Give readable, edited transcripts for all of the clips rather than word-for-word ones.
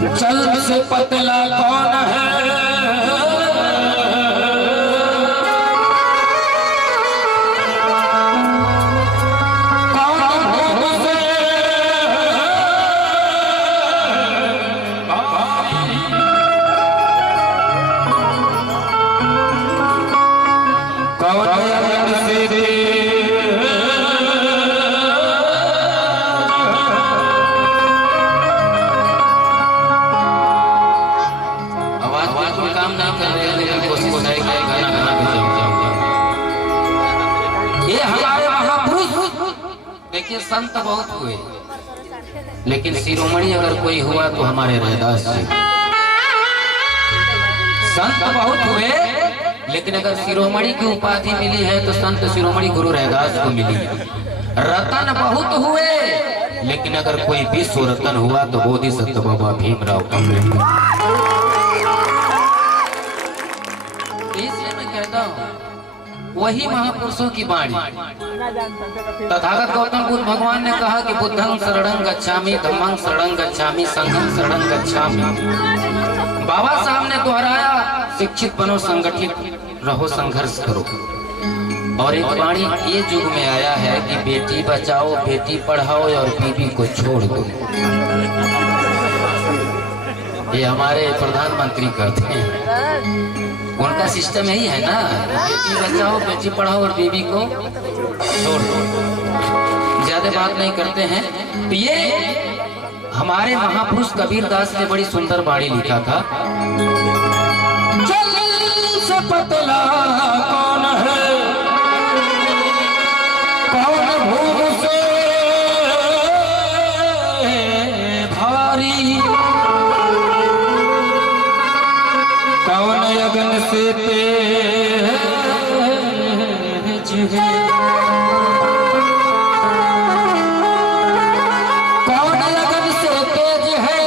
जल्द से पतला कौन है, देखिए संत बहुत हुए लेकिन शिरोमणि अगर कोई हुआ तो हमारे रैदास जी। संत बहुत हुए लेकिन अगर शिरोमणि की उपाधि मिली है तो संत शिरोमणि गुरु रैदास को मिली। रतन बहुत हुए लेकिन अगर कोई विश्व रतन हुआ तो बोधिसत्व बाबा भीमराव अम्बेडकर। इसलिए मैं कहता हूँ वही महापुरुषों की वाणी। तथागत गौतम बुद्ध भगवान ने कहा कि बुद्धं शरणं गच्छामि, धम्मं शरणं गच्छामि, संघं शरणं गच्छामि। बाबा साहब ने दोहराया शिक्षित बनो, संगठित रहो, संघर्ष करो। और एक वाणी ये युग में आया है कि बेटी बचाओ, बेटी पढ़ाओ और बीवी को छोड़ दो। ये हमारे प्रधानमंत्री कहते हैं, उनका सिस्टम यही है ना, बेटी बचाओ, बेटी पढ़ाओ और बीवी को छोड़ दो। ज्यादा बात नहीं करते हैं। तो ये हमारे महापुरुष कबीरदास ने बड़ी सुंदर वाणी लिखा था। जल्द से पतला कौन है, कौन भूख से भारी, कौन यज्ञ से तेज है, कौन यज्ञ से तेज है,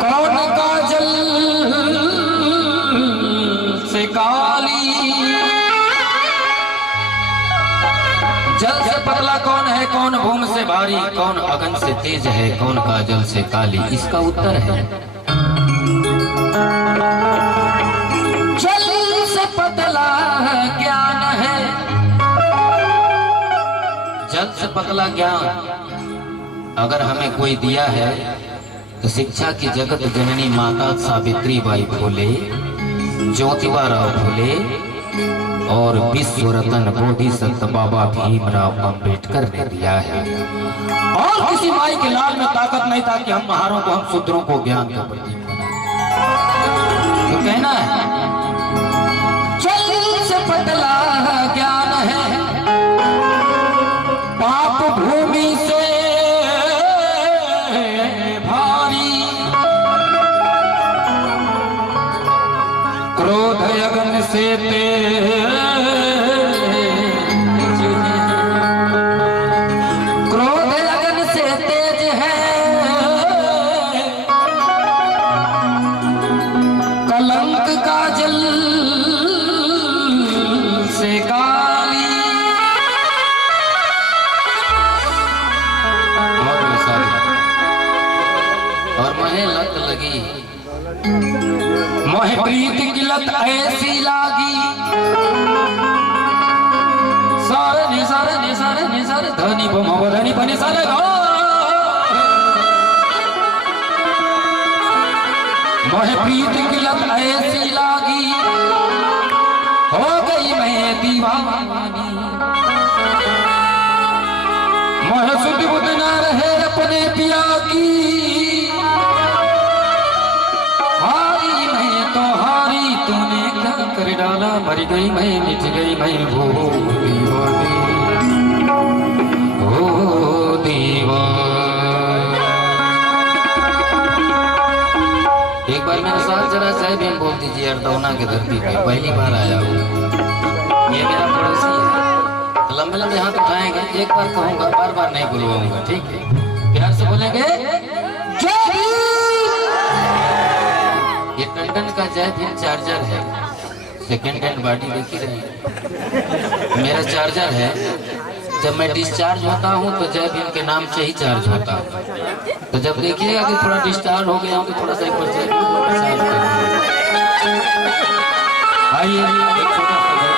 कौन काजल से काली। जल से पतला कौन है, कौन भूम से भारी, कौन अगन से तेज है, कौन काजल से काली। इसका उत्तर है जल से पतला ज्ञान है। जल से पतला ज्ञान अगर हमें कोई दिया है तो शिक्षा की जगत जननी माता सावित्री बाई फुले, ज्योतिबा राव फुले और विश्व रतन बोधिसत्व बाबा भीमराव अम्बेडकर ने दिया है। और किसी माई के लाल में ताकत नहीं था कि हम महारों को, हम शूद्रों को ज्ञान का प्रतीक बनाएं। तो कहना है जल से पतला ज्ञान है, पाप भूमि से भारी, क्रोध यज्ञ से तेज, क्रोध यज्ञ से तेज है, कलंक काजल से काली। और महे लत लगी, मोह प्रीत की लत ऐसी लागी, सारे निसारे निसारे निसारे धनी बम धनी बने सारे मोह प्रीत की लत ऐसी लागी, हो गई मैं दीवानी। मोह सुध बुध न रहे अपने पिया की, कर डाला मर गई मैं, मिट गई मैं, वो दीवानी, वो दीवानी। एक बार मेरे साथ जरा साहब हम बोल दीजिए अर्दौना की धरती पे पहली बार आया हूँ। ये मेरा पड़ोसी है, लंबे लंबे हाथ उठाएंगे, एक बार कहूँगा, बार बार नहीं बुलवाऊंगा, ठीक है? प्यार से बोलेंगे जय भीम। ये टंडन का जय भीम चार्जर है, सेकेंड हैंड बॉडी देखी रही। मेरा चार्जर है जब मैं डिस्चार्ज होता हूँ तो जय भीम के नाम से ही चार्ज होता हूँ। तो जब देखिएगा कि थोड़ा डिस्चार्ज हो गया हूँ तो थोड़ा सा एक बार आइए एक छोटा सा